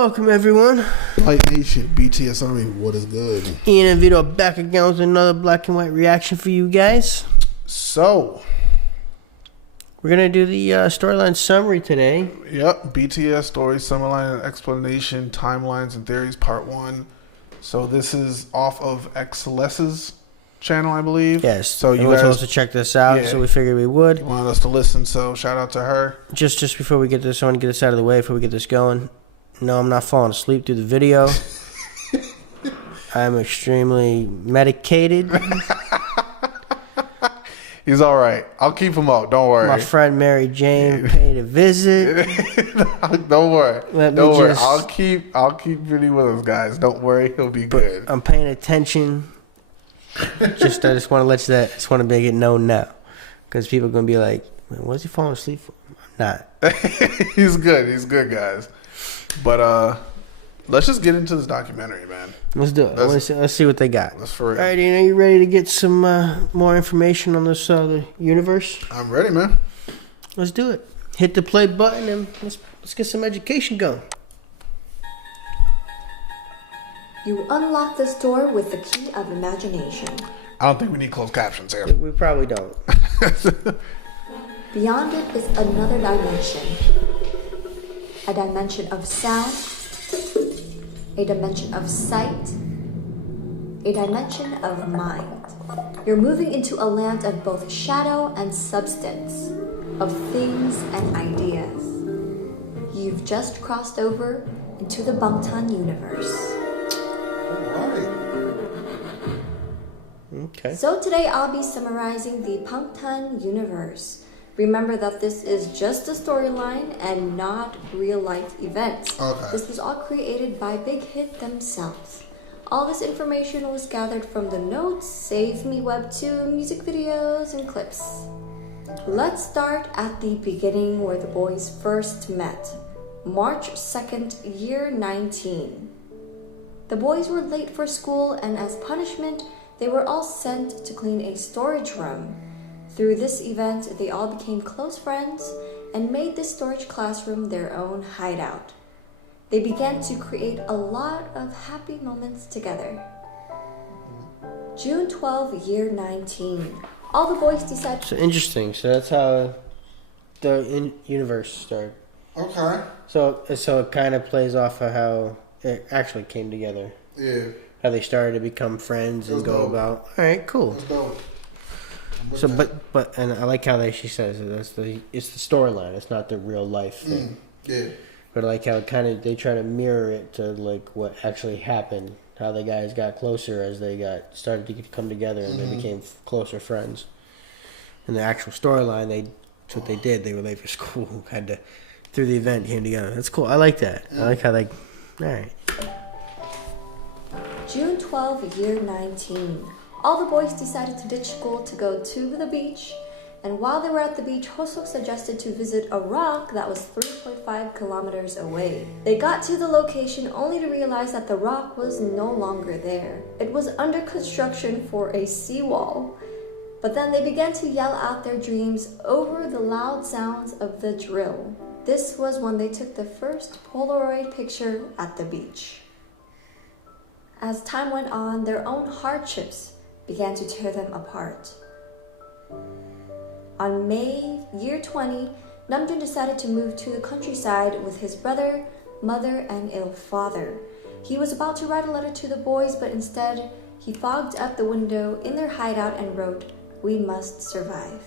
Welcome everyone. Blite Nation, BTS Army, what is good? Ian and Vito back again with another black and white reaction for you guys. So, we're gonna do the storyline summary today. Yep, BTS Story Summary Explanation, Timelines and Theories, Part 1. So this is off of XLS's channel, I believe. Yes. So you guys guys supposed to check this out, so we figured we would. You wanted us to listen, so shout out to her. Just before we get this on, get this out of the way before we get this going. No, I'm not falling asleep through the video. I'm extremely medicated. He's all right. I'll keep him up. Don't worry. My friend Mary Jane paid a visit. Don't worry. Don't worry. I'll keep Vinny with us, guys. Don't worry. He'll be good. I'm paying attention. I just want to let you that. Just want to make it known now, because people are gonna be like, "Man, what's he falling asleep for?" I'm not. He's good. He's good, guys. But let's just get into this documentary, man. Let's do it. Let's see what they got. That's for real. All right, Ian, are you ready to get some more information on this the universe? I'm ready, man. Let's do it. Hit the play button and let's get some education going. You unlock this door with the key of imagination. I don't think we need closed captions here. We probably don't. Beyond it is another dimension. A dimension of sound, a dimension of sight, a dimension of mind. You're moving into a land of both shadow and substance, of things and ideas. You've just crossed over into the Bangtan universe. Okay. So today I'll be summarizing the Bangtan universe. Remember that this is just a storyline and not real-life events. Okay. This was all created by Big Hit themselves. All this information was gathered from the notes, Save Me Webtoon, music videos, and clips. Let's start at the beginning where the boys first met. March 2nd, year 19. The boys were late for school, and as punishment, they were all sent to clean a storage room. Through this event, they all became close friends and made this storage classroom their own hideout. They began to create a lot of happy moments together. June 12, year 19. All the boys decided... So interesting. So that's how the universe started. Okay. So it kind of plays off of how it actually came together. Yeah. How they started to become friends and go about. All right, cool. That's dope. So, but and I like how she says it. It's the storyline. It's not the real life thing. Yeah. But I like how they try to mirror it to like what actually happened. How the guys got closer as they started to come together and they became closer friends. In the actual storyline, that's what they did. They were late for school. Through the event came together. That's cool. I like that. I like how all right. June 12, year 19. All the boys decided to ditch school to go to the beach, and while they were at the beach, Hosok suggested to visit a rock that was 3.5 kilometers away. They got to the location only to realize that the rock was no longer there. It was under construction for a seawall. But then they began to yell out their dreams over the loud sounds of the drill. This was when they took the first Polaroid picture at the beach. As time went on, their own hardships began to tear them apart. On May, year 20, Namjoon decided to move to the countryside with his brother, mother, and ill father. He was about to write a letter to the boys, but instead, he fogged up the window in their hideout and wrote, "We must survive."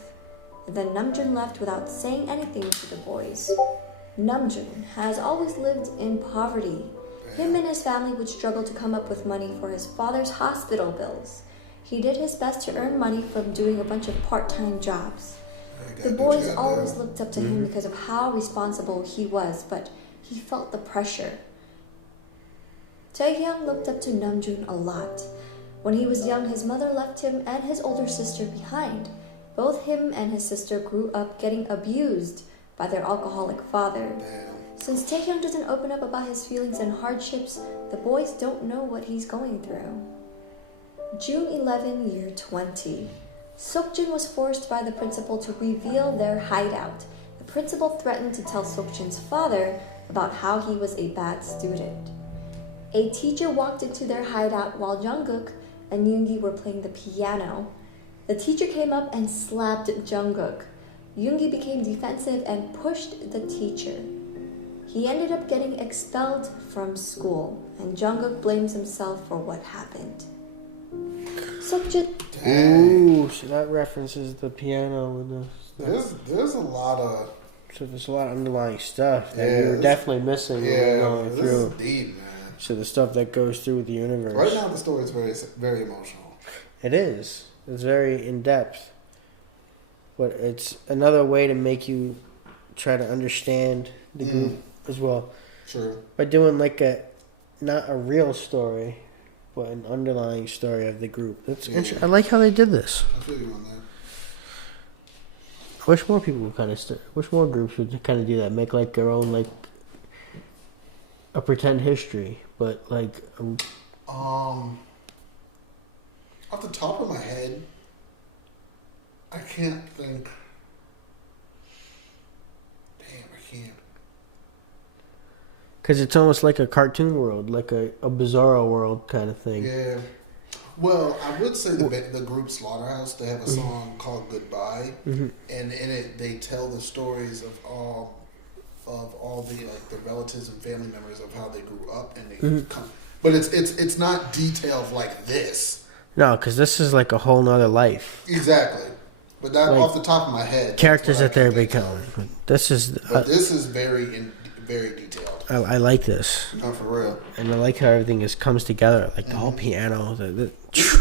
And then Namjoon left without saying anything to the boys. Namjoon has always lived in poverty. Him and his family would struggle to come up with money for his father's hospital bills. He did his best to earn money from doing a bunch of part-time jobs. The boys always looked up to him because of how responsible he was, but he felt the pressure. Taehyung looked up to Namjoon a lot. When he was young, his mother left him and his older sister behind. Both him and his sister grew up getting abused by their alcoholic father. Since Taehyung doesn't open up about his feelings and hardships, the boys don't know what he's going through. June 11, year 20. Seokjin was forced by the principal to reveal their hideout. The principal threatened to tell Seokjin's father, about how he was a bad student. A teacher walked into their hideout while Jungkook and Yoongi were playing the piano. The teacher came up and slapped Jungkook. Yoongi became defensive and pushed the teacher. He ended up getting expelled from school, and Jungkook blames himself for what happened. Seokjin. Ooh, so that references the piano and the. There's a lot of. So there's a lot of underlying stuff that we were definitely missing when we were going this through. is deep, man. So the stuff that goes through with the universe. Right now, the story is very emotional. It is. It's very in depth. But it's another way to make you try to understand the group as well. True. By doing like not a real story, but an underlying story of the group. That's interesting. I like how they did this. I feel you on that. I wish more people would wish more groups would kind of do that. Make like their own like a pretend history, but like. Off the top of my head, I can't think. Damn, I can't. Because it's almost like a cartoon world, like a bizarro world kind of thing. Yeah. Well, I would say the group Slaughterhouse, they have a song called Goodbye, and in it they tell the stories of all the like the relatives and family members of how they grew up, and they come. But it's not detailed like this. No, because this is like a whole nother life. Exactly. But that Like, off the top of my head, Characters that they're becoming. This is. But this is very detailed. I like this, No, for real. and I like how everything comes together, like the whole piano. This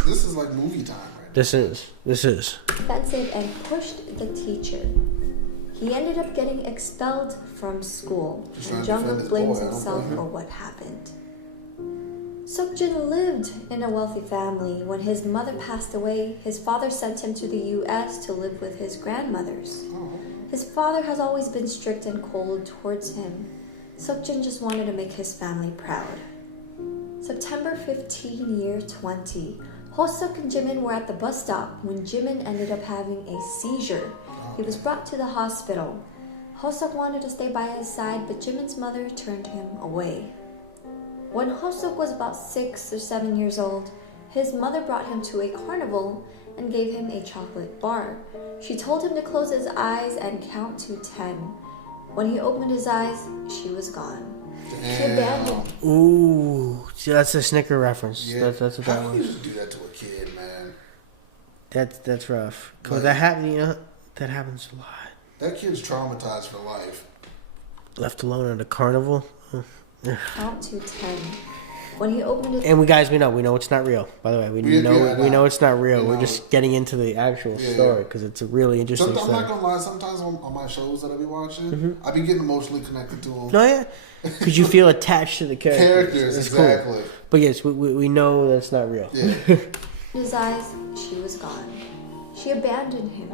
is like movie time, right? This is. Defensive and pushed the teacher. He ended up getting expelled from school, and Jungkook blames himself for what happened. Seokjin lived in a wealthy family. When his mother passed away, his father sent him to the US to live with his grandmothers. His father has always been strict and cold towards him. Seokjin just wanted to make his family proud. September 15, year 20. Hoseok and Jimin were at the bus stop when Jimin ended up having a seizure. He was brought to the hospital. Hoseok wanted to stay by his side, but Jimin's mother turned him away. When Hoseok was about 6 or 7 years old, his mother brought him to a carnival and gave him a chocolate bar. She told him to close his eyes and count to 10. When he opened his eyes, she was gone. She abandoned him. Ooh, see, that's a Snicker reference. Yeah. That's what that How can you was. just do that to a kid, man? That's rough. Cause Like- that happens a lot. That kid's traumatized for life. Left alone at a carnival. Count to 10. When he opened his And we know it's not real. By the way, we know it's not real. We're just getting into the actual story because it's a really interesting I'm story. not gonna lie. Sometimes on my shows that I be watching, I be getting emotionally connected to them. No, yeah, because you feel attached to the characters. Characters, That's exactly. Cool. But yes, we know that's not real. Yeah. his eyes, she was gone. She abandoned him,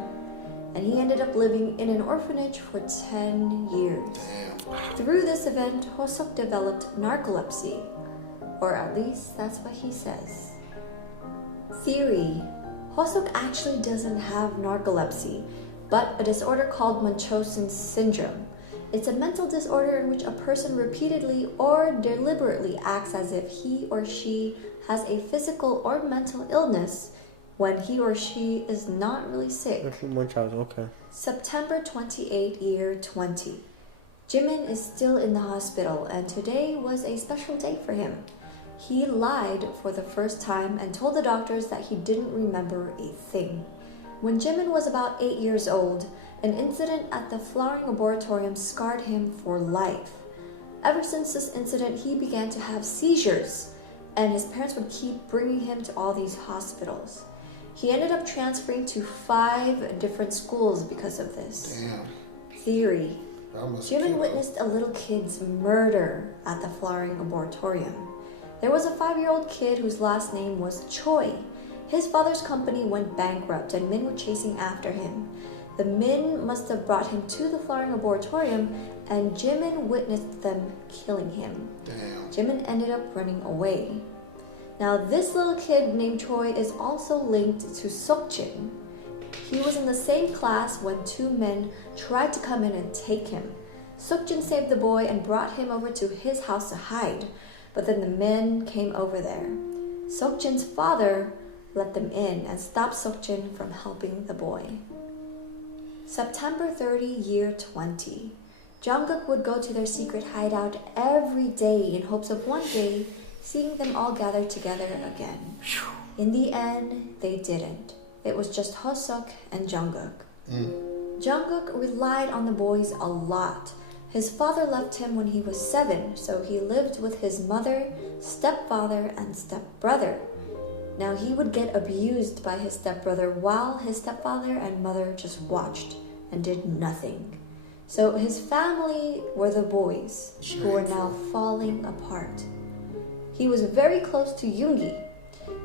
and he ended up living in an orphanage for 10 years. Damn. Through this event, Hoseok developed narcolepsy, or at least that's what he says. Theory: Hoseok actually doesn't have narcolepsy, but a disorder called Munchausen syndrome. It's a mental disorder in which a person repeatedly or deliberately acts as if he or she has a physical or mental illness when he or she is not really sick. Okay. September 28, year 20. Jimin is still in the hospital, and today was a special day for him. He lied for the first time and told the doctors that he didn't remember a thing. When Jimin was about 8 years old, an incident at the flowering laboratorium scarred him for life. Ever since this incident, he began to have seizures, and his parents would keep bringing him to all these hospitals. He ended up transferring to 5 different schools because of this. Damn. Theory: Jimin Jimmy witnessed a little kid's murder at the flowering laboratorium. There was a 5-year-old kid whose last name was Choi. His father's company went bankrupt and men were chasing after him. The men must have brought him to the flowering laboratorium, and Jimin witnessed them killing him. Damn. Jimin ended up running away. Now, this little kid named Choi is also linked to Seokjin. He was in the same class when 2 men tried to come in and take him. Seokjin saved the boy and brought him over to his house to hide, but then the men came over there. Seokjin's father let them in and stopped Seokjin from helping the boy. September 30, year 20. Jungkook would go to their secret hideout every day in hopes of one day seeing them all gathered together again. In the end, they didn't. It was just Hoseok and Jungkook. Jungkook relied on the boys a lot. His father left him when he was 7, so he lived with his mother, stepfather, and stepbrother. Now he would get abused by his stepbrother while his stepfather and mother just watched and did nothing. So his family were the boys, who were now falling apart. He was very close to Yoongi,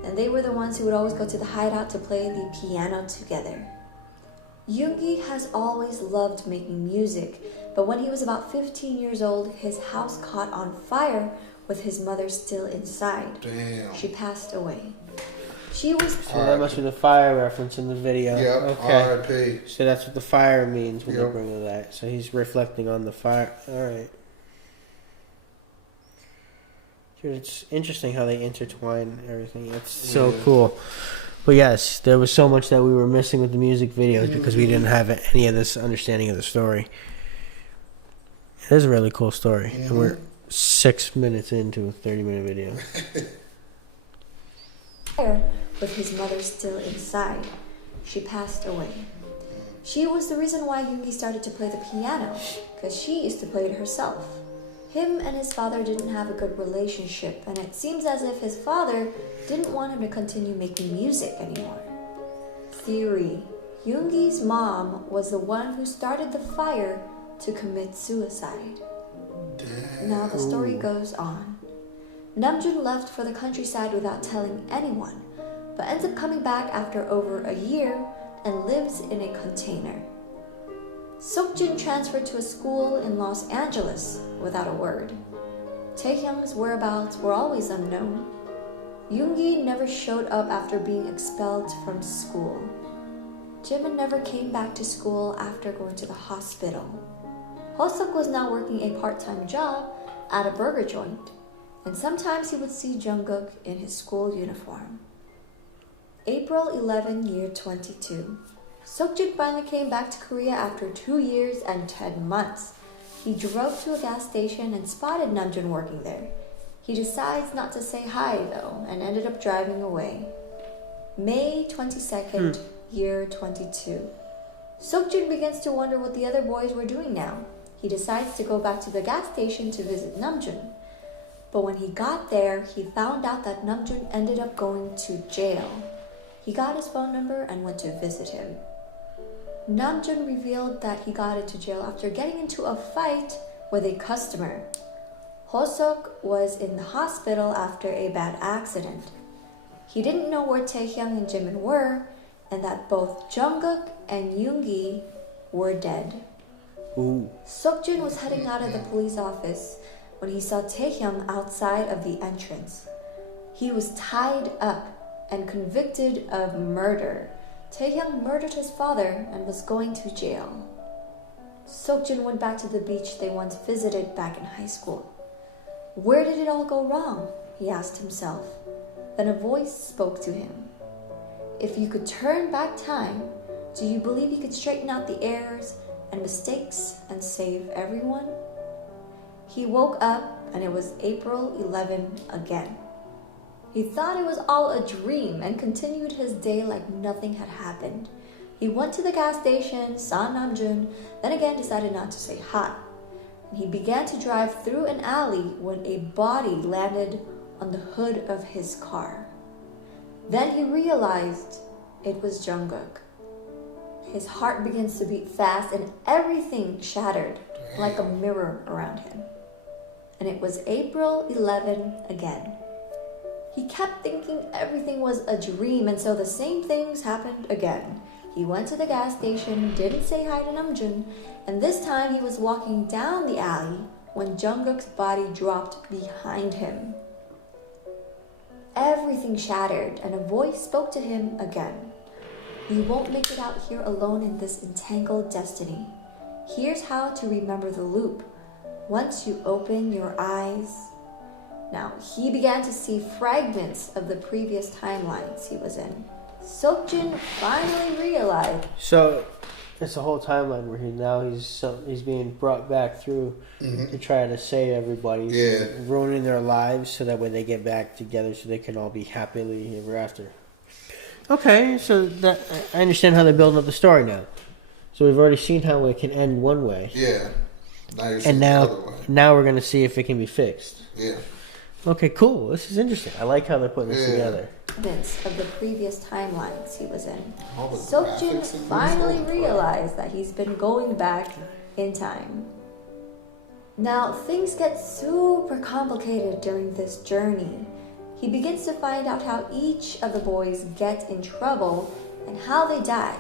and they were the ones who would always go to the hideout to play the piano together. Yoongi has always loved making music, but when he was about 15 years old, his house caught on fire with his mother still inside. Damn. She passed away. She was... So that must be the fire reference in the video. Yep, Okay. R.I.P. So that's what the fire means when Yep. they bring to that. So he's reflecting on the fire. Alright. Dude, it's interesting how they intertwine everything. It's so cool. But yes, there was so much that we were missing with the music videos because we didn't have any of this understanding of the story. It is a really cool story. And we're 6 minutes into a 30-minute video. with his mother still inside. She passed away. She was the reason why Yoongi started to play the piano, because she used to play it herself. Him and his father didn't have a good relationship, and it seems as if his father didn't want him to continue making music anymore. Theory: Yoongi's mom was the one who started the fire to commit suicide. Now the story goes on. Namjoon left for the countryside without telling anyone, but ends up coming back after over a year and lives in a container. Seokjin transferred to a school in Los Angeles without a word. Taehyung's whereabouts were always unknown. Yoongi never showed up after being expelled from school. Jimin never came back to school after going to the hospital. Hoseok was now working a part-time job at a burger joint, and sometimes he would see Jungkook in his school uniform. April 11, year 22. Seokjin finally came back to Korea after 2 years and 10 months. He drove to a gas station and spotted Namjoon working there. He decides not to say hi though and ended up driving away. May 22nd, year 22. Seokjin begins to wonder what the other boys were doing now. He decides to go back to the gas station to visit Namjoon. But when he got there, he found out that Namjoon ended up going to jail. He got his phone number and went to visit him. Namjoon revealed that he got into jail after getting into a fight with a customer. Hoseok was in the hospital after a bad accident. He didn't know where Taehyung and Jimin were, and that both Jungkook and Yoongi were dead. Ooh. Seokjin was heading out of the police office when he saw Taehyung outside of the entrance. He was tied up and convicted of murder. Taehyung murdered his father and was going to jail. Seokjin went back to the beach they once visited back in high school. Where did it all go wrong? He asked himself. Then a voice spoke to him. If you could turn back time, do you believe you could straighten out the errors and mistakes and save everyone? He woke up and it was April 11 again. He thought it was all a dream and continued his day like nothing had happened. He went to the gas station, saw Namjoon, then again decided not to say hi. And he began to drive through an alley when a body landed on the hood of his car. Then he realized it was Jungkook. His heart begins to beat fast and everything shattered like a mirror around him. And it was April 11 again. He kept thinking everything was a dream, and so the same things happened again. He went to the gas station, didn't say hi to Namjoon, and this time he was walking down the alley when Jungkook's body dropped behind him. Everything shattered, and a voice spoke to him again. You won't make it out here alone in this entangled destiny. Here's how to remember the loop. Once you open your eyes. Now, he began to see fragments of the previous timelines he was in. Seokjin finally realized. So, it's a whole timeline where he's being brought back through to try to save everybody, ruining their lives, so that when they get back together, so they can all be happily ever after. Okay, so that I understand how they're building up the story now. So we've already seen how it can end one way. Yeah. Now you're seeing the other way. Now we're going to see if it can be fixed. Yeah. Okay, cool. This is interesting. I like how they're putting this together. Of the previous timelines he was in. Seokjin Seokjin finally realized that he's been going back in time. Now, things get super complicated during this journey. He begins to find out how each of the boys get in trouble and how they die.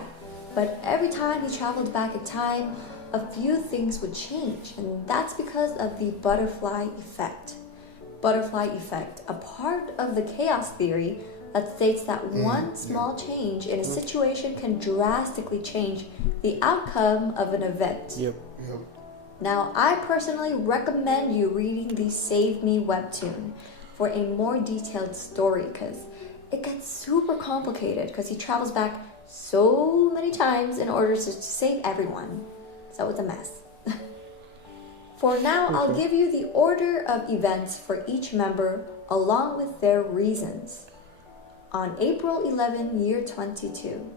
But every time he traveled back in time, a few things would change, and that's because of the butterfly effect. Butterfly effect, a part of the chaos theory that states that one small change in a situation can drastically change the outcome of an event. Yep. Now, I personally recommend you reading the Save Me webtoon for a more detailed story, because it gets super complicated because he travels back so many times in order to save everyone. So it's a mess. For now, I'll give you the order of events for each member along with their reasons. On April 11, year 22,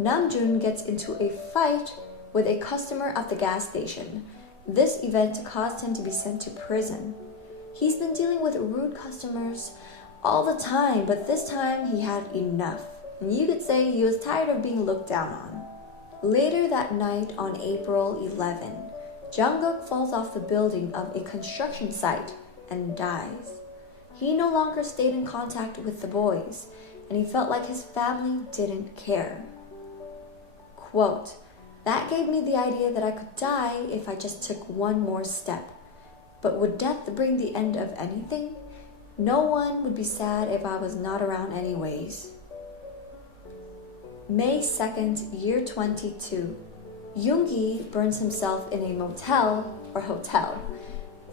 Namjoon gets into a fight with a customer at the gas station. This event caused him to be sent to prison. He's been dealing with rude customers all the time, but this time he had enough. And you could say he was tired of being looked down on. Later that night on April 11, Jungkook falls off the building of a construction site and dies. He no longer stayed in contact with the boys, and he felt like his family didn't care. Quote, "That gave me the idea that I could die if I just took one more step. But would death bring the end of anything? No one would be sad if I was not around anyways." May 2nd, year 22. Yoongi burns himself in a motel or hotel.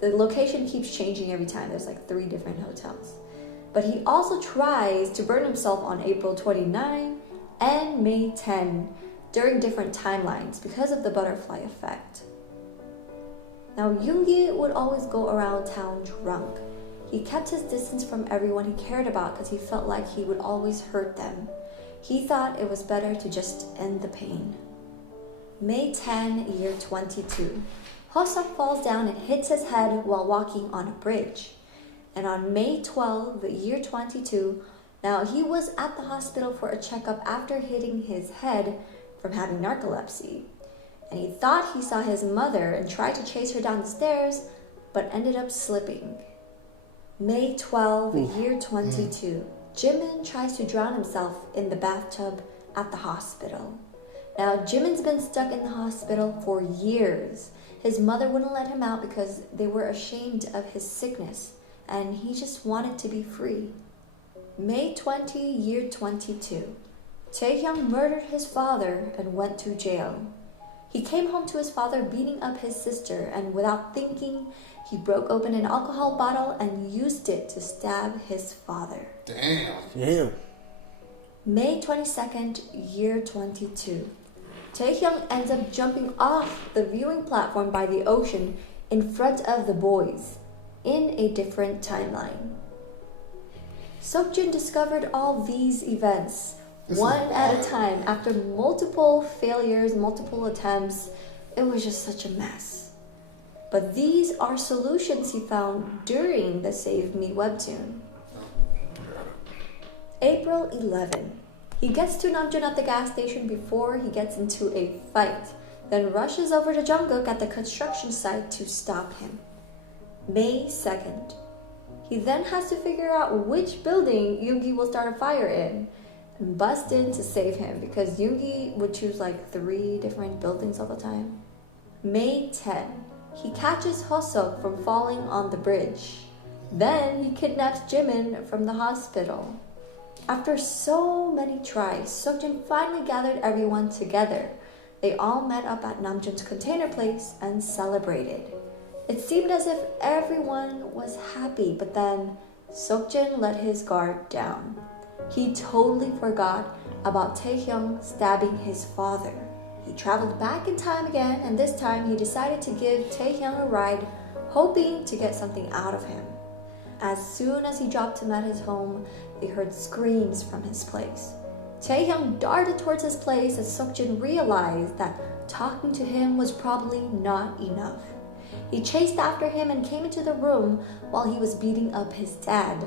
The location keeps changing every time. There's like 3 different hotels. But he also tries to burn himself on April 29 and May 10 during different timelines because of the butterfly effect. Now, Yoongi would always go around town drunk. He kept his distance from everyone he cared about because he felt like he would always hurt them. He thought it was better to just end the pain. May 10, year 22. Wassup falls down and hits his head while walking on a bridge. And on May 12, year 22, now he was at the hospital for a checkup after hitting his head from having narcolepsy. And he thought he saw his mother and tried to chase her down the stairs, but ended up slipping. May 12, year 22. Jimin tries to drown himself in the bathtub at the hospital. Now, Jimin's been stuck in the hospital for years. His mother wouldn't let him out because they were ashamed of his sickness, and he just wanted to be free. May 20, year 22. Taehyung murdered his father and went to jail. He came home to his father beating up his sister, and without thinking, he broke open an alcohol bottle and used it to stab his father. Damn. May 22nd, year 22. Taehyung ends up jumping off the viewing platform by the ocean in front of the boys in a different timeline. Seokjin discovered all these events one at a time after multiple failures, multiple attempts. It was just such a mess. But these are solutions he found during the Save Me webtoon. April 11. He gets to Namjoon at the gas station before he gets into a fight, then rushes over to Jungkook at the construction site to stop him. May 2nd. He then has to figure out which building Yoongi will start a fire in and bust in to save him because Yoongi would choose like 3 different buildings all the time. May 10. He catches Wassup from falling on the bridge. Then he kidnaps Jimin from the hospital. After so many tries, Seokjin finally gathered everyone together. they all met up at Namjoon's container place and celebrated. It seemed as if everyone was happy, but then Seokjin let his guard down. He totally forgot about Taehyung stabbing his father. He traveled back in time again, and this time he decided to give Taehyung a ride, hoping to get something out of him. As soon as he dropped him at his home, they heard screams from his place. Taehyung darted towards his place as Seokjin realized that talking to him was probably not enough. He chased after him and came into the room while he was beating up his dad.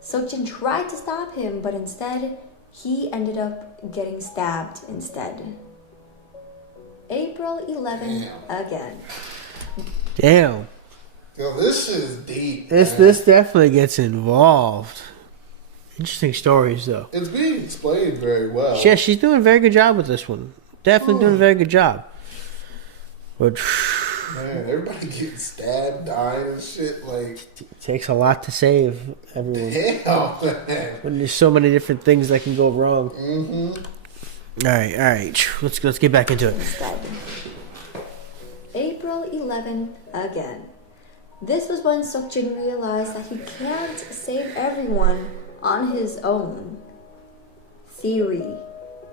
Seokjin tried to stop him, but instead, he ended up getting stabbed instead. April 11 again. Damn. Yo, this is deep. This definitely gets involved. Interesting stories, though. It's being explained very well. Yeah, she's doing a very good job with this one. Definitely doing a very good job. But man, everybody getting stabbed, dying, and shit. Like, it takes a lot to save everyone. Hell, man. When there's so many different things that can go wrong. Mm-hmm. All right. Let's get back into it. Instead, April 11 again. This was when Seokjin realized that he can't save everyone on his own. Theory.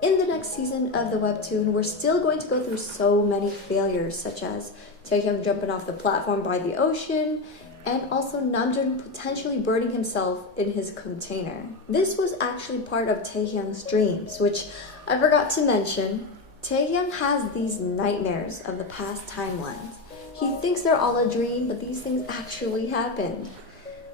In the next season of the webtoon, we're still going to go through so many failures, such as Taehyung jumping off the platform by the ocean, and also Namjoon potentially burning himself in his container. This was actually part of Taehyung's dreams, which I forgot to mention. Taehyung has these nightmares of the past timelines. He thinks they're all a dream, but these things actually happened.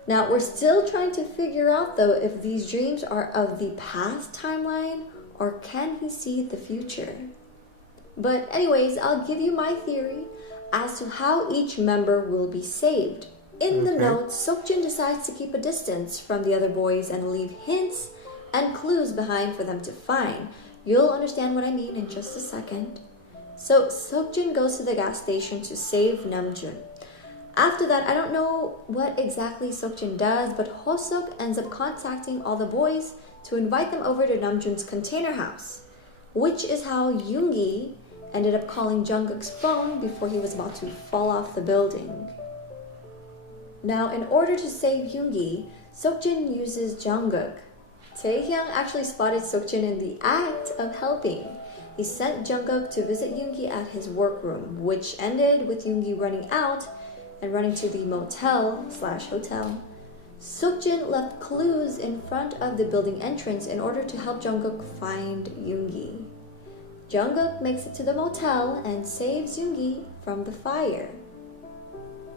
Now, we're still trying to figure out, though, if these dreams are of the past timeline or can he see the future. But anyways, I'll give you my theory as to how each member will be saved. In the notes, Seokjin decides to keep a distance from the other boys and leave hints and clues behind for them to find. You'll understand what I mean in just a second. So Seokjin goes to the gas station to save Namjoon. After that, I don't know what exactly Seokjin does, but Hoseok ends up contacting all the boys to invite them over to Namjoon's container house, which is how Yoongi ended up calling Jungkook's phone before he was about to fall off the building. Now, in order to save Yoongi, Seokjin uses Jungkook. Taehyung actually spotted Seokjin in the act of helping. He sent Jungkook to visit Yoongi at his workroom, which ended with Yoongi running out and running to the motel/hotel. Seokjin left clues in front of the building entrance in order to help Jungkook find Yoongi. Jungkook makes it to the motel and saves Yoongi from the fire.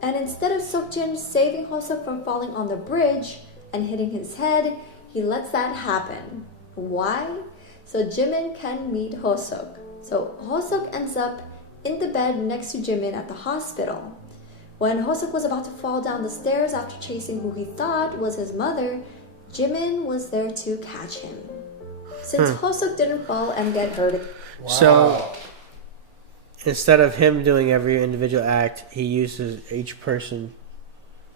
And instead of Seokjin saving Hoseok from falling on the bridge and hitting his head, he lets that happen. Why? So Jimin can meet Hoseok. So Hoseok ends up in the bed next to Jimin at the hospital. When Hoseok was about to fall down the stairs after chasing who he thought was his mother, Jimin was there to catch him. Since Hoseok didn't fall and get hurt. Wow. So instead of him doing every individual act, he uses each person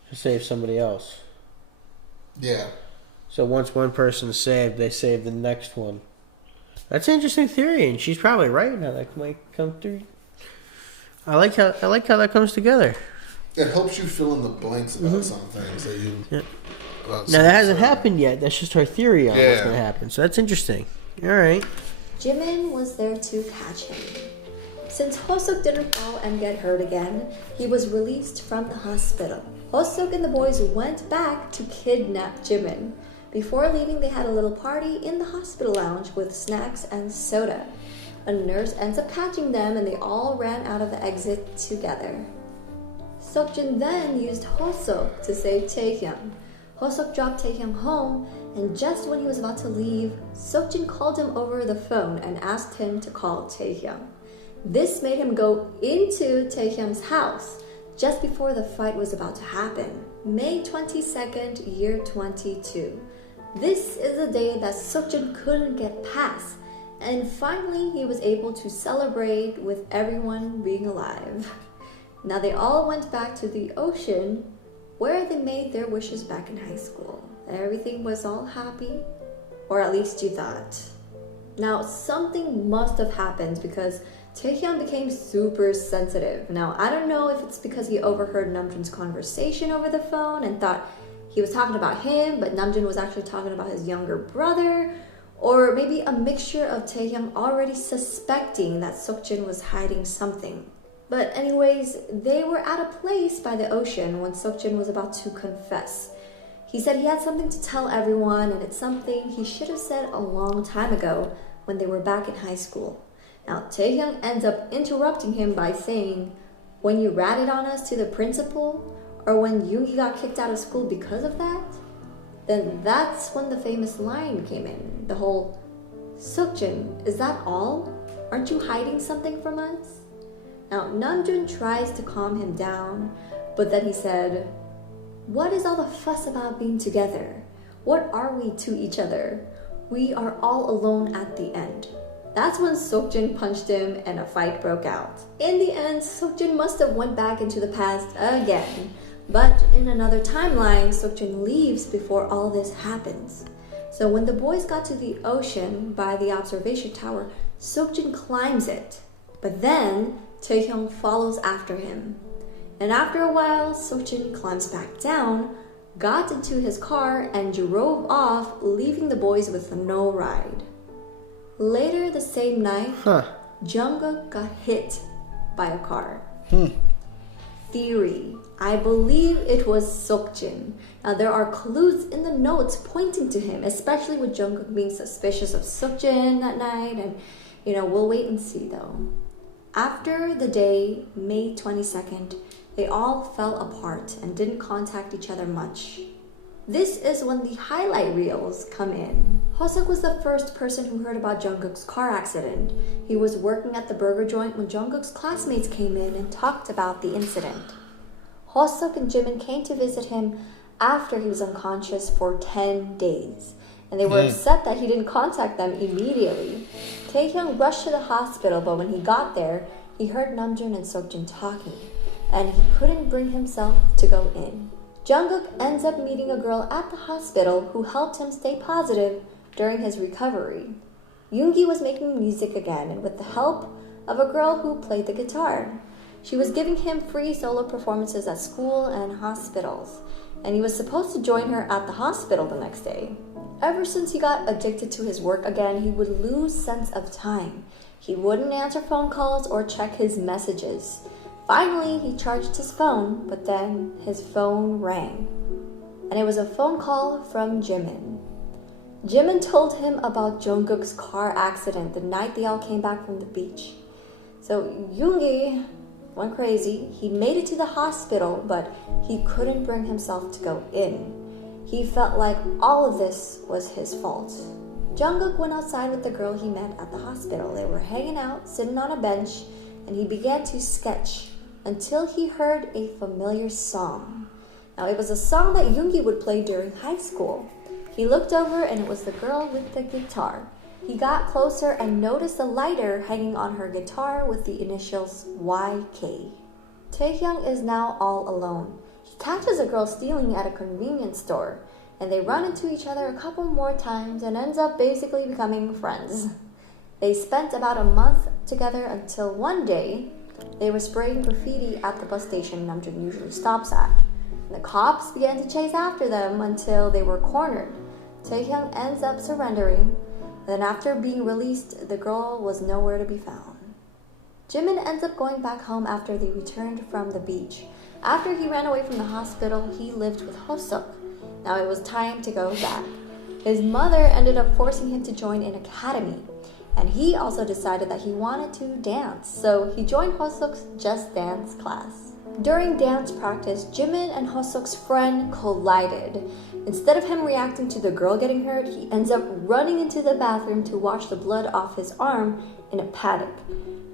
to save somebody else. Yeah. So once one person's saved, they save the next one. That's an interesting theory, and she's probably right. How that might come through. I like how that comes together. It helps you fill in the blanks about some things that you. Yeah. Now that hasn't happened yet. That's just her theory on what's going to happen. So that's interesting. All right. Jimin was there to catch him. Since Hoseok didn't fall and get hurt again, he was released from the hospital. Hoseok and the boys went back to kidnap Jimin. Before leaving, they had a little party in the hospital lounge with snacks and soda. A nurse ends up catching them and they all ran out of the exit together. Seokjin then used Hoseok to save Taehyung. Hoseok dropped Taehyung home, and just when he was about to leave, Seokjin called him over the phone and asked him to call Taehyung. This made him go into Taehyung's house just before the fight was about to happen. May 22nd, year 22. This is a day that Seokjin couldn't get past, and finally he was able to celebrate with everyone being alive. Now they all went back to the ocean where they made their wishes back in high school. Everything was all happy, or at least you thought. Now something must have happened because Taehyun became super sensitive. Now, I don't know if it's because he overheard Namjoon's conversation over the phone and thought he was talking about him, but Namjoon was actually talking about his younger brother, or maybe a mixture of Taehyung already suspecting that Seokjin was hiding something. But anyways, they were at a place by the ocean when Seokjin was about to confess. He said he had something to tell everyone, and it's something he should have said a long time ago when they were back in high school. Now, Taehyung ends up interrupting him by saying, when you ratted on us to the principal, or when Yoongi got kicked out of school because of that, then that's when the famous line came in. The whole, Seokjin, is that all? Aren't you hiding something from us? Now, Namjoon tries to calm him down, but then he said, what is all the fuss about being together? What are we to each other? We are all alone at the end. That's when Seokjin punched him and a fight broke out. In the end, Seokjin must have went back into the past again. But in another timeline, Seokjin leaves before all this happens. So when the boys got to the ocean by the observation tower, Seokjin climbs it. But then Taehyung follows after him. And after a while, Seokjin climbs back down, got into his car, and drove off, leaving the boys with no ride. Later the same night, Jungkook got hit by a car. Theory. I believe it was Seokjin. Now there are clues in the notes pointing to him, especially with Jungkook being suspicious of Seokjin that night, and we'll wait and see though. After the day, May 22nd, they all fell apart and didn't contact each other much. This is when the highlight reels come in. Hoseok was the first person who heard about Jungkook's car accident. He was working at the burger joint when Jungkook's classmates came in and talked about the incident. Hoseok and Jimin came to visit him after he was unconscious for 10 days, and they were upset that he didn't contact them immediately. Taehyung rushed to the hospital, but when he got there, he heard Namjoon and Seokjin talking, and he couldn't bring himself to go in. Jungkook ends up meeting a girl at the hospital who helped him stay positive during his recovery. Yoongi was making music again, and with the help of a girl who played the guitar. She was giving him free solo performances at school and hospitals, and he was supposed to join her at the hospital the next day. Ever since he got addicted to his work again, he would lose sense of time. He wouldn't answer phone calls or check his messages. Finally, he charged his phone, but then his phone rang. And it was a phone call from Jimin. Jimin told him about Jungkook's car accident the night they all came back from the beach. So Yoongi went crazy. He made it to the hospital, but he couldn't bring himself to go in. He felt like all of this was his fault. Jungkook went outside with the girl he met at the hospital. They were hanging out, sitting on a bench, and he began to sketch until he heard a familiar song. Now, it was a song that Yoongi would play during high school. He looked over, and it was the girl with the guitar. He got closer and noticed a lighter hanging on her guitar with the initials YK. Taehyung is now all alone. He catches a girl stealing at a convenience store, and they run into each other a couple more times and ends up basically becoming friends. They spent about a month together until one day, they were spraying graffiti at the bus station Namjoon usually stops at. And the cops began to chase after them until they were cornered. Taehyung ends up surrendering. Then after being released, the girl was nowhere to be found. Jimin ends up going back home after they returned from the beach. After he ran away from the hospital, he lived with Hoseok. Now it was time to go back. His mother ended up forcing him to join an academy, and he also decided that he wanted to dance, so he joined Hoseok's Just Dance class. During dance practice, Jimin and Hoseok's friend collided. Instead of him reacting to the girl getting hurt, he ends up running into the bathroom to wash the blood off his arm in a panic.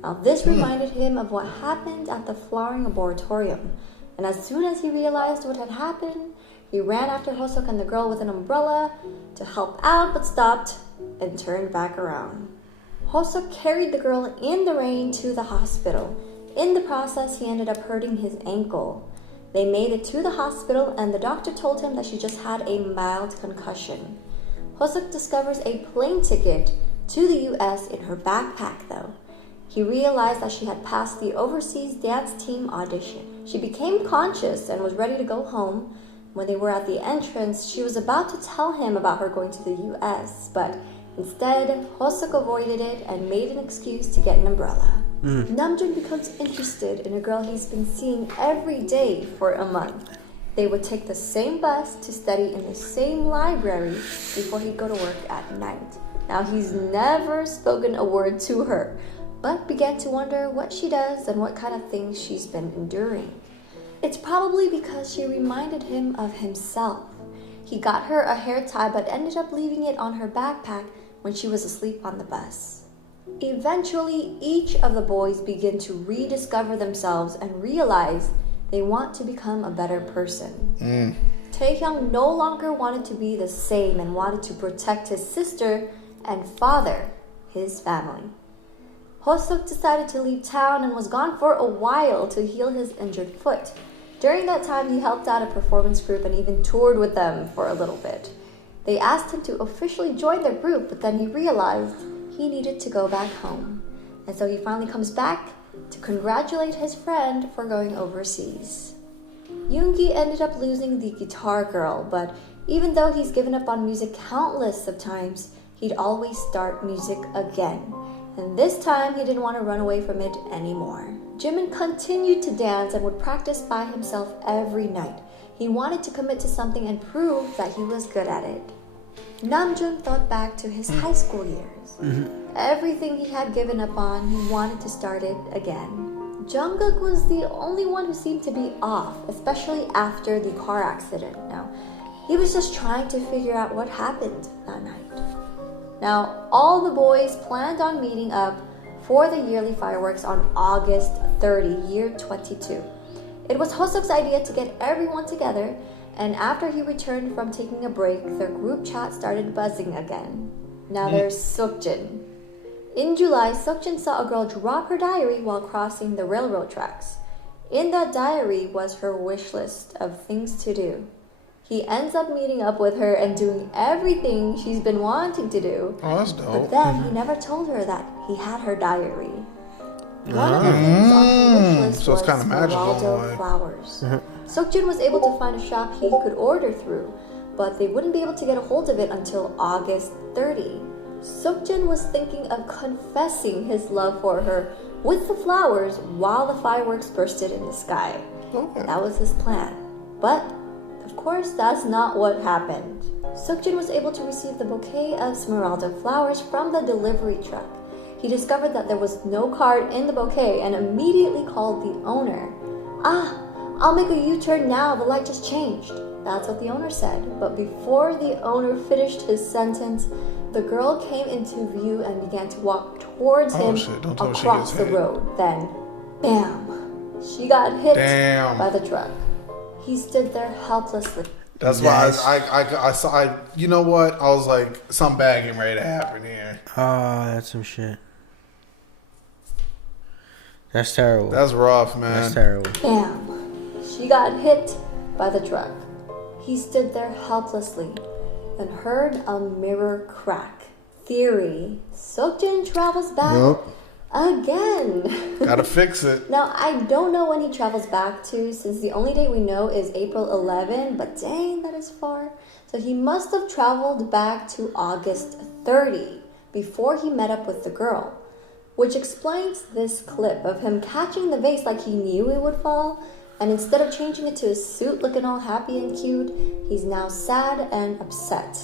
Now this reminded him of what happened at the flowering laboratorium, and as soon as he realized what had happened, he ran after Hoseok and the girl with an umbrella to help out, but stopped and turned back around. Hoseok carried the girl in the rain to the hospital. In the process, he ended up hurting his ankle. They made it to the hospital, and the doctor told him that she just had a mild concussion. Hoseok discovers a plane ticket to the US in her backpack, though. he realized that she had passed the overseas dance team audition. She became conscious and was ready to go home. When they were at the entrance, she was about to tell him about her going to the US, but instead, Hosuk avoided it and made an excuse to get an umbrella. Namjoon becomes interested in a girl he's been seeing every day for a month. They would take the same bus to study in the same library before he'd go to work at night. Now, he's never spoken a word to her, but began to wonder what she does and what kind of things she's been enduring. It's probably because she reminded him of himself. He got her a hair tie but ended up leaving it on her backpack when she was asleep on the bus. Eventually, each of the boys begin to rediscover themselves and realize they want to become a better person. Taehyung no longer wanted to be the same and wanted to protect his sister and father, his family. Hosuk decided to leave town and was gone for a while to heal his injured foot. During that time, he helped out a performance group and even toured with them for a little bit. They asked him to officially join their group, but then he realized he needed to go back home. And so he finally comes back to congratulate his friend for going overseas. Yoongi ended up losing the guitar girl, but even though he's given up on music countless of times, he'd always start music again. And this time, he didn't want to run away from it anymore. Jimin continued to dance and would practice by himself every night. He wanted to commit to something and prove that he was good at it. Namjoon thought back to his high school years. Everything he had given up on, he wanted to start it again. Jungkook was the only one who seemed to be off, especially after the car accident. Now, he was just trying to figure out what happened that night. Now, all the boys planned on meeting up for the yearly fireworks on August 30, year 22. It was Hosuk's idea to get everyone together, and after he returned from taking a break, their group chat started buzzing again. Now there's Seokjin. In July, Seokjin saw a girl drop her diary while crossing the railroad tracks. In that diary was her wish list of things to do. He ends up meeting up with her and doing everything she's been wanting to do. Oh, that's dope. But then he never told her that he had her diary. One of the things on her wish list So it's was kinda magical in a Smeraldo way. flowers. Seokjin was able to find a shop he could order through, but they wouldn't be able to get a hold of it until August 30. Seokjin was thinking of confessing his love for her with the flowers while the fireworks bursted in the sky. That was his plan. But of course, that's not what happened. Seokjin was able to receive the bouquet of Smeralda flowers from the delivery truck. He discovered that there was no card in the bouquet and immediately called the owner. I'll make a U-turn now, the light just changed. That's what the owner said. But before the owner finished his sentence, the girl came into view and began to walk towards him across the road. Then, bam! She got hit by the truck. He stood there helplessly. That's why I saw. You know what? I was like, something bad getting ready to happen here. Oh, that's some shit. That's terrible. That's rough, man. That's terrible. Bam! She got hit by the truck. He stood there helplessly, then heard a mirror crack. Theory: Seokjin travels back again. Gotta fix it. Now, I don't know when he travels back to, since the only day we know is April 11, but dang, that is far. So he must have traveled back to August 30 before he met up with the girl, which explains this clip of him catching the vase like he knew it would fall, and instead of changing it to a suit looking all happy and cute, he's now sad and upset.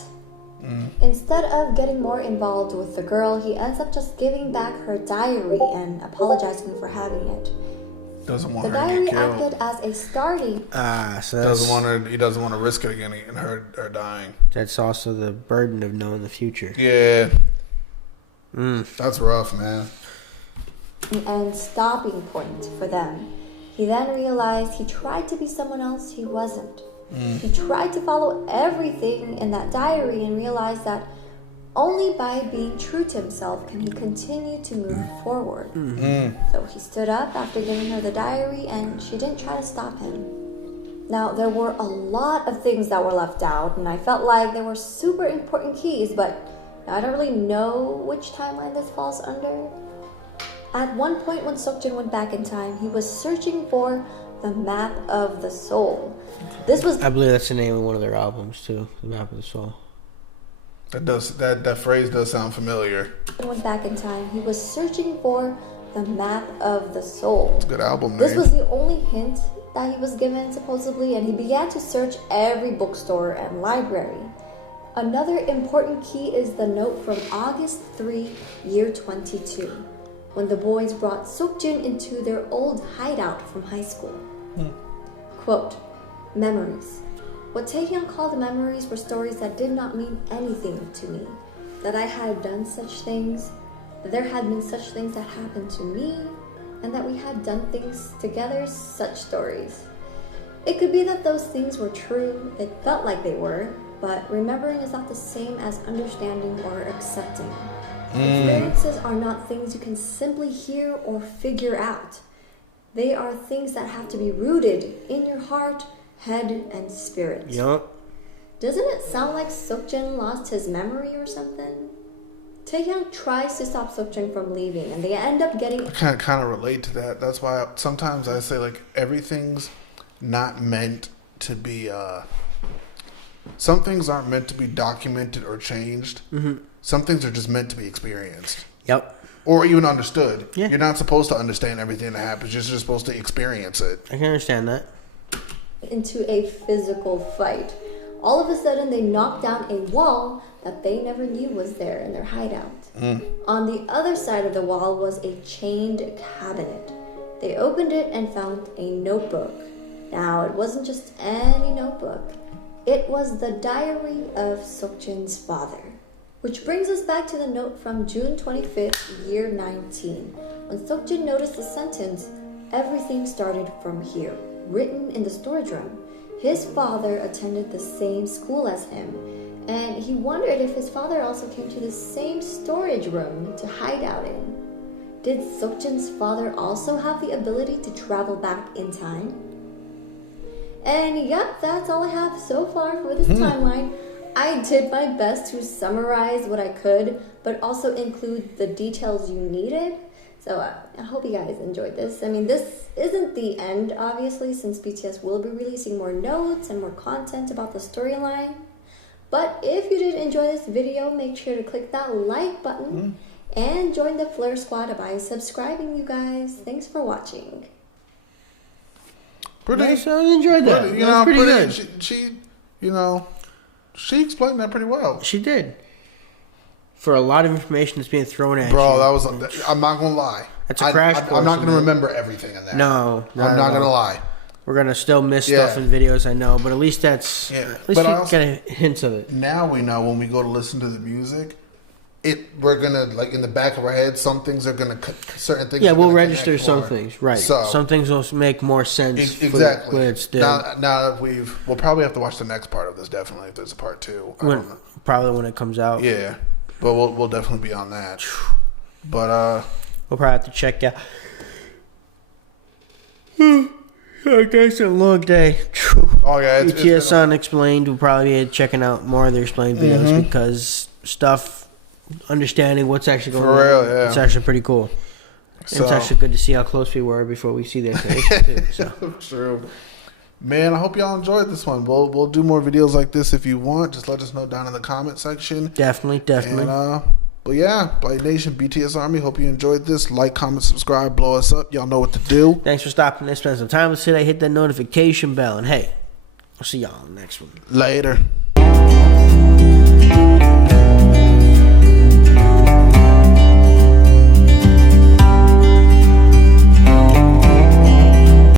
Instead of getting more involved with the girl, he ends up just giving back her diary and apologizing for having it. Doesn't want The her to diary get killed. acted as a starting. He doesn't want to risk it again and her dying. That's also the burden of knowing the future. Yeah. That's rough, man. And stopping point for them. He then realized he tried to be someone else he wasn't. He tried to follow everything in that diary and realized that only by being true to himself can he continue to move forward. So he stood up after giving her the diary, and she didn't try to stop him. Now, there were a lot of things that were left out, and I felt like they were super important keys, but I don't really know which timeline this falls under. At one point when Seokjin went back in time, he was searching for the Map of the Soul. This was... I believe that's the name of one of their albums too, The Map of the Soul. That phrase does sound familiar. Went back in time, he was searching for the Map of the Soul. It's a good album name. This was the only hint that he was given, supposedly, and he began to search every bookstore and library. Another important key is the note from August 3, year 22, when the boys brought Seokjin into their old hideout from high school. Quote, memories. What Taehyung called memories were stories that did not mean anything to me. That I had done such things, that there had been such things that happened to me, and that we had done things together, such stories. It could be that those things were true, it felt like they were, but remembering is not the same as understanding or accepting. Experiences are not things you can simply hear or figure out. They are things that have to be rooted in your heart, head, and spirit. Yup. Doesn't it sound like Seokjin lost his memory or something? Taehyung tries to stop Seokjin from leaving, and they end up getting... I kind of relate to that. That's why sometimes I say, like, everything's not meant to be... Some things aren't meant to be documented or changed. Mm-hmm. Some things are just meant to be experienced. Yep. Or even understood. Yeah. You're not supposed to understand everything that happens. You're just supposed to experience it. I can understand that. Into a physical fight. All of a sudden, they knocked down a wall that they never knew was there in their hideout. On the other side of the wall was a chained cabinet. They opened it and found a notebook. Now, it wasn't just any notebook. It was the diary of Seokjin's father. Which brings us back to the note from June 25th, year 19. When Seokjin noticed the sentence, everything started from here, written in the storage room. His father attended the same school as him, and he wondered if his father also came to the same storage room to hide out in. Did Seokjin's father also have the ability to travel back in time? And yep, that's all I have so far for this timeline. I did my best to summarize what I could, but also include the details you needed. So I hope you guys enjoyed this. I mean, this isn't the end, obviously, since BTS will be releasing more notes and more content about the storyline. But if you did enjoy this video, make sure to click that like button and join the Flare Squad by subscribing, you guys. Thanks for watching. Pretty Nice, I enjoyed that. Pretty, That was pretty good. She explained that pretty well. She did. For a lot of information that's being thrown at you. Bro, that was... I'm not going to lie. That's a crash course. I'm not going to remember everything in that. No. I'm not going to lie. We're going to still miss stuff in videos, I know, but at least that's... Yeah. At least you get hints of it. Now we know when we go to listen to the music, we're going to, like, in the back of our head, some things are going to... Certain things... Yeah, we'll register some things, right. So, some things will make more sense. Exactly. When it's there. Now that we'll probably have to watch the next part of this, definitely, if there's a part 2. Probably when it comes out. Yeah. But we'll definitely be on that. But we'll probably have to check out. I guess a long day. Oh yeah, BTS Unexplained. We'll probably be checking out more of their explained videos because stuff, understanding what's actually going on. For real, yeah. It's actually pretty cool. So, it's actually good to see how close we were before we see their creation too. So. True. Man, I hope y'all enjoyed this one. We'll do more videos like this if you want. Just let us know down in the comment section. Definitely. And, but yeah, Blite Nation, BTS Army, hope you enjoyed this. Like, comment, subscribe, blow us up. Y'all know what to do. Thanks for stopping and spending some time with us today. Hit that notification bell. And hey, we'll see y'all in the next one. Later.